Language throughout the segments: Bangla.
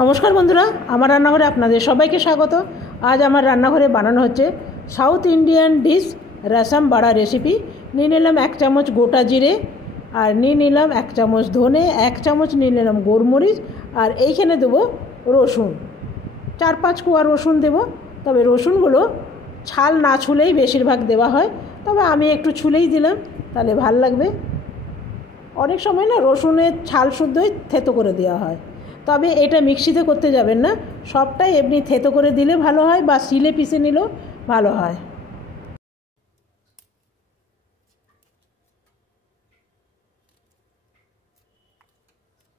নমস্কার বন্ধুরা, আমার রান্নাঘরে আপনাদের সবাইকে স্বাগত। আজ আমার রান্নাঘরে বানানো হচ্ছে সাউথ ইন্ডিয়ান ডিশ রসম বাড়া রেসিপি। নিয়ে নিলাম 1 চামচ গোটা জিরে, আর নিয়ে নিলাম 1 চামচ ধনে, 1 চামচ নিয়ে নিলাম গোলমরিচ, আর এইখানে দেবো রসুন, 4-5 কোয়া রসুন দেবো। তবে রসুনগুলো ছাল না ছুলেই বেশিরভাগ দেওয়া হয়, তবে আমি একটু ছুলেই দিলাম, তাহলে ভাল লাগবে। অনেক সময় না রসুনের ছাল শুদ্ধই থেতো করে দেওয়া হয়, তবে এটা মিক্সিতে করতে যাবেন না, সবটাই এমনি থেতো করে দিলে ভালো হয়, বা শিলে পিষে নিলেও ভালো হয়।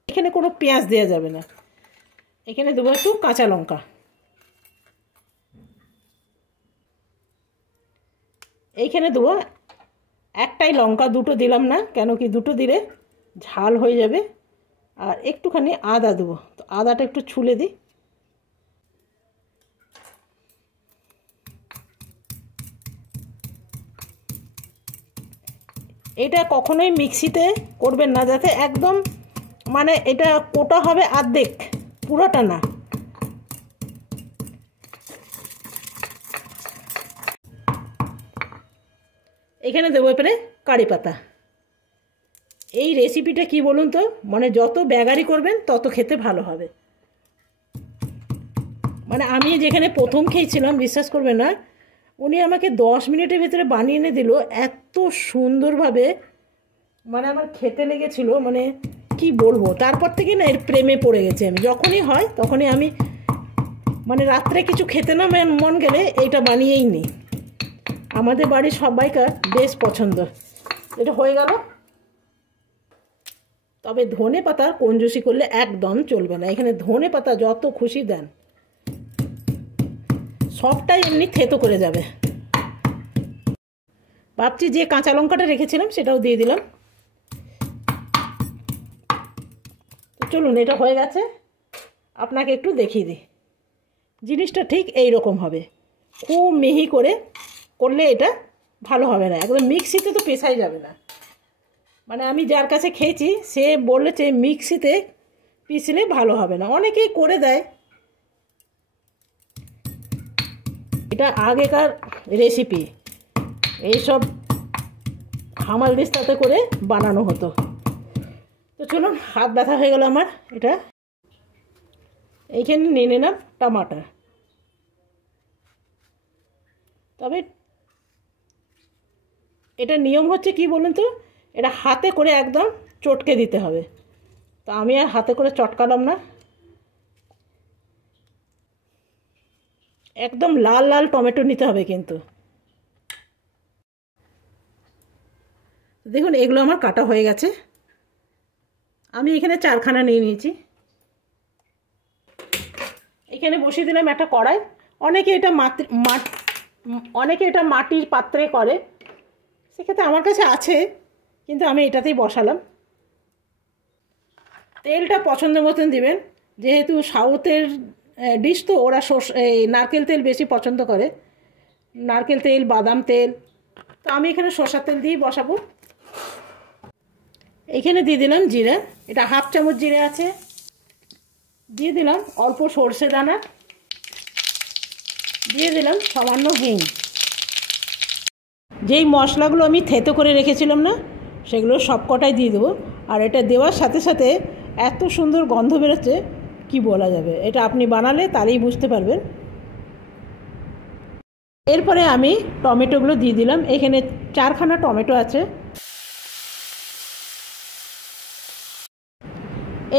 এখানে কোনো পেঁয়াজ দেওয়া যাবে না, এখানে দেবো একটু কাঁচা লঙ্কা। এইখানে দেবো একটাই লঙ্কা, দুটো দিলাম না, কেন কি দুটো দিলে ঝাল হয়ে যাবে। আর একটুখানি আদা দেবো, তো আদাটা একটু ছুলে দিই। এটা কখনোই মিক্সিতে করবেন না, যাতে একদম মানে এটা কোটা হবে অর্ধেক, পুরোটা না। এখানে দেবো এবারে কারি পাতা। এই রেসিপিটা কি বলুন তো, মানে যত ব্যাগারি করবেন তত খেতে ভালো হবে। মানে আমি যেখানে প্রথম খেয়েছিলাম, বিশ্বাস করবেন না, উনি আমাকে 10 মিনিটের ভিতরে বানিয়ে এনে দিল, এত সুন্দরভাবে, মানে আমার খেতে লেগেছিল, মানে কি বলবো। তারপর থেকে না এর প্রেমে পড়ে গেছে আমি। যখনই হয় তখনই আমি, মানে রাত্রে কিছু খেতে না মন গেলে এইটা বানিয়েই নিই। আমাদের বাড়ির সবাইকার বেশ পছন্দ। এটা হয়ে গেল। তবে ধনে পাতা কঞ্জুসি করলে একদম চলবে না, এখানে ধনে পাতা যত খুশি দেন, সবটাই এমনি থেতো করে যাবে। ভাবছি যে কাঁচা লঙ্কাটা রেখেছিলাম সেটাও দিয়ে দিলাম। তো চলুন, এটা হয়ে গেছে, আপনাকে একটু দেখিয়ে দিই। জিনিসটা ঠিক এই রকম হবে, খুব মিহি করে করলে এটা ভালো হবে না, একদম মিক্সিতে তো পেশাই যাবে না। মানে আমি যার কাছে খেয়েছি সে বলেছে মিক্সিতে পিষলে ভালো হবে না, অনেকেই করে দেয়। এটা আগেকার রেসিপি, এইসব হামাল দিস্তাতে করে বানানো হতো। তো চলুন, হাত ব্যথা হয়ে গেল আমার। এটা এইখানে নিয়ে নিলাম টমাটার। তবে এটা নিয়ম হচ্ছে কি বলুন তো, এটা হাতে করে একদম চটকে দিতে হবে। তো আমি আর হাতে করে চটকালাম না, একদম লাল লাল টমেটো নিতে হবে কিন্তু। দেখুন, এগুলো আমার কাটা হয়ে গেছে। আমি এখানে 4খানা নিয়ে নিয়েছি। এখানে বসিয়ে দিলাম একটা কড়াই। অনেকে এটা মাটির পাত্রে করে, সেক্ষেত্রে আমার কাছে আছে, কিন্তু আমি এটাতেই বসালাম। তেলটা পছন্দ মতন দিবেন, যেহেতু সাউথের ডিশ তো, ওরা এই নারকেল তেল বেশি পছন্দ করে, নারকেল তেল, বাদাম তেল। তো আমি এখানে সরষের তেল দিয়েই বসাবো। এইখানে দিয়ে দিলাম জিরা, এটা 1/2 চামচ জিরে আছে। দিয়ে দিলাম অল্প সর্ষে দানা, দিয়ে দিলাম সামান্য হিং। যেই মশলাগুলো আমি থেতো করে রেখেছিলাম না, সেগুলো সবকটাই দিয়ে দেবো। আর এটা দেওয়ার সাথে সাথে এত সুন্দর গন্ধ বেরোচ্ছে, কি বলা যাবে। এটা আপনি বানালে তাহলেই বুঝতে পারবেন। এরপরে আমি টমেটোগুলো দিয়ে দিলাম। এখানে 4খানা টমেটো আছে।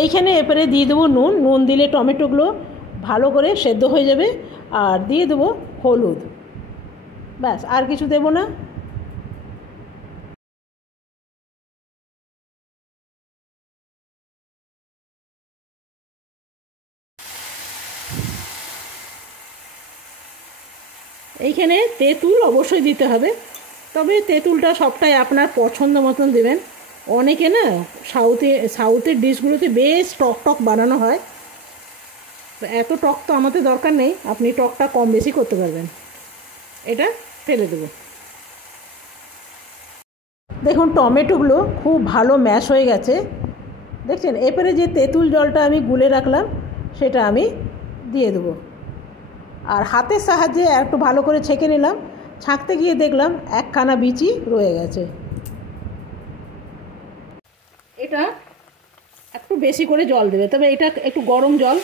এইখানে এরপরে দিয়ে দেবো নুন। নুন দিলে টমেটোগুলো ভালো করে সেদ্ধ হয়ে যাবে। আর দিয়ে দেবো হলুদ, ব্যাস, আর কিছু দেবো না। এইখানে তেঁতুল অবশ্যই দিতে হবে, তবে তেঁতুলটা সবটাই আপনার পছন্দ মতন দেবেন। অনেকে না সাউথের ডিশগুলোতে বেশ টক টক বানানো হয়, এত টক তো আমাদের দরকার নেই, আপনি টকটা কম বেশি করতে পারবেন। এটা ফেলে দেবো। দেখুন, টমেটোগুলো খুব ভালো ম্যাশ হয়ে গেছে, দেখছেন। এরপরে যে তেঁতুল জলটা আমি গুলে রাখলাম, সেটা আমি দিয়ে দেবো। আর হাতের সাহায্যে একটু ভালো করে ছেঁকে নিলাম। ছাঁকতে গিয়ে দেখলাম একখানা বিচি রয়ে গেছে। এটা একটু বেশি করে জল দেবে, তবে এটা একটু গরম জল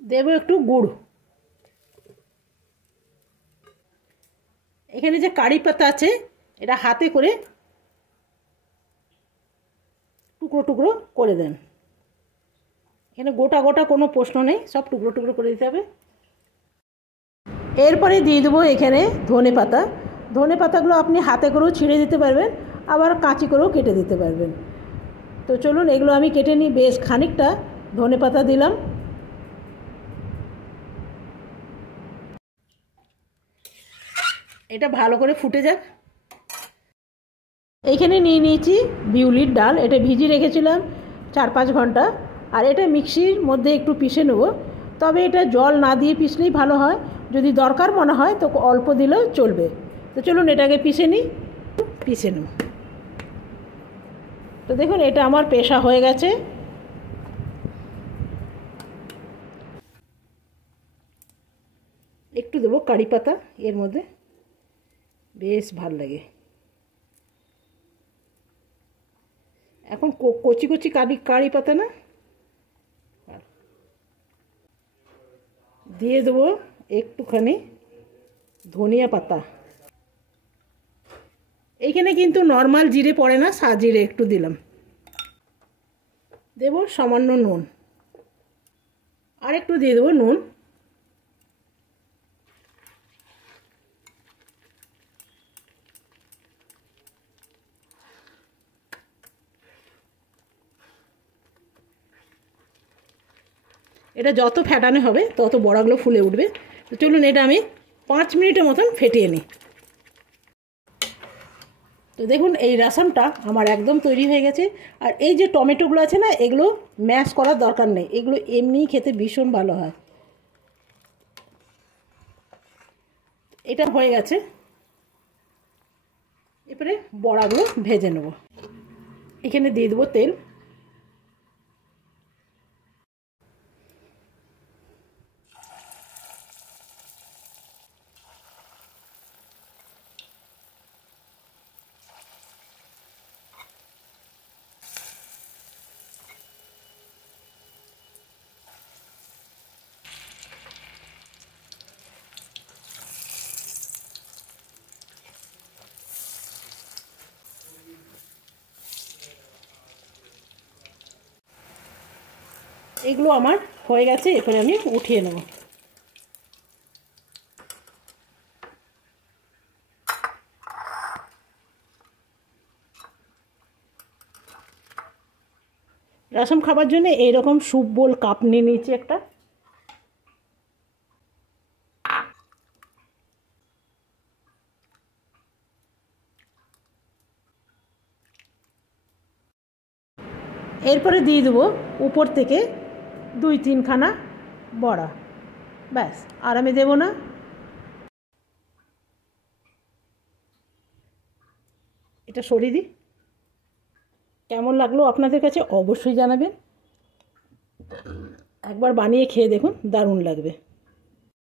দেব। একটু গুড়, এখানে যে কারি পাতা আছে এটা হাতে করে টুকরো টুকরো করে দেন। এখানে গোটা গোটা কোনো প্রশ্ন নেই, সব টুকরো টুকরো করে দিতে হবে। এরপরে দিয়ে দেবো এখানে ধনে পাতা। ধনে পাতাগুলো আপনি হাতে করেও ছিঁড়ে দিতে পারবেন, আবার কাঁচি করেও কেটে দিতে পারবেন। তো চলুন এগুলো আমি কেটে নিই। বেশ খানিকটা ধনে পাতা দিলাম। এটা ভালো করে ফুটে যাক। এইখানে নিয়ে নিয়েছি বিউলির ডাল। এটা ভিজিয়ে রেখেছিলাম 4-5 ঘন্টা। আর এটা মিক্সির মধ্যে একটু পিষে নেব, তবে এটা জল না দিয়ে পিষলেই ভালো হয়। যদি দরকার মনে হয় তো অল্প দিলেও চলবে। তো চলুন এটাকে পিষে নিই, পিষে নেব। তো দেখুন এটা আমার পেষা হয়ে গেছে। একটু দেবো কারি পাতা এর মধ্যে, বেশ ভাল লাগে। এখন কচি কচি কারি পাতা না, দিয়ে দেবো একটুখানি ধনিয়া পাতা। এইখানে কিন্তু নর্মাল জিরে পড়ে না, সাজিরে একটু দিলাম। দেব সামান্য নুন, আর একটু দিয়ে দেবো নুন। এটা যত ফেটানো হবে তত বড়াগুলো ফুলে উঠবে। তো চলুন এটা আমি 5 মিনিটের মতন ফেটিয়ে নিই। তো দেখুন এই রাসামটা আমার একদম তৈরি হয়ে গেছে। আর এই যে টমেটোগুলো আছে না, এগুলো ম্যাশ করার দরকার নেই, এগুলো এমনিই খেতে ভীষণ ভালো হয়। এটা হয়ে গেছে। এরপরে বড়াগুলো ভেজে নেব। এখানে দিয়ে দেবো তেল। এগুলো আমার হয়ে গেছে, এরপরে আমি উঠিয়ে নেব। রসম খাবার জন্য এইরকম স্যুপ বোল কাপ নিয়ে নিয়েছি একটা। এরপরে দিয়ে দেবো উপর থেকে 2-3 খানা বড়া। ব্যাস, আর আমি দেবো না। এটা সরিয়ে দিই। কেমন লাগলো আপনাদের কাছে অবশ্যই জানাবেন। একবার বানিয়ে খেয়ে দেখুন, দারুণ লাগবে।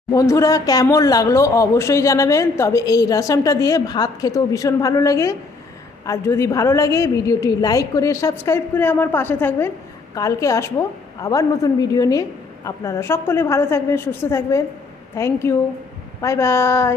বন্ধুরা কেমন লাগলো অবশ্যই জানাবেন। তবে এই রাসামটা দিয়ে ভাত খেতেও ভীষণ ভালো লাগে। আর যদি ভালো লাগে ভিডিওটি লাইক করে সাবস্ক্রাইব করে আমার পাশে থাকবেন। কালকে আসবো আবার নতুন ভিডিও নিয়ে। আপনারা সকলে ভালো থাকবেন, সুস্থ থাকবেন। Thank you, bye by.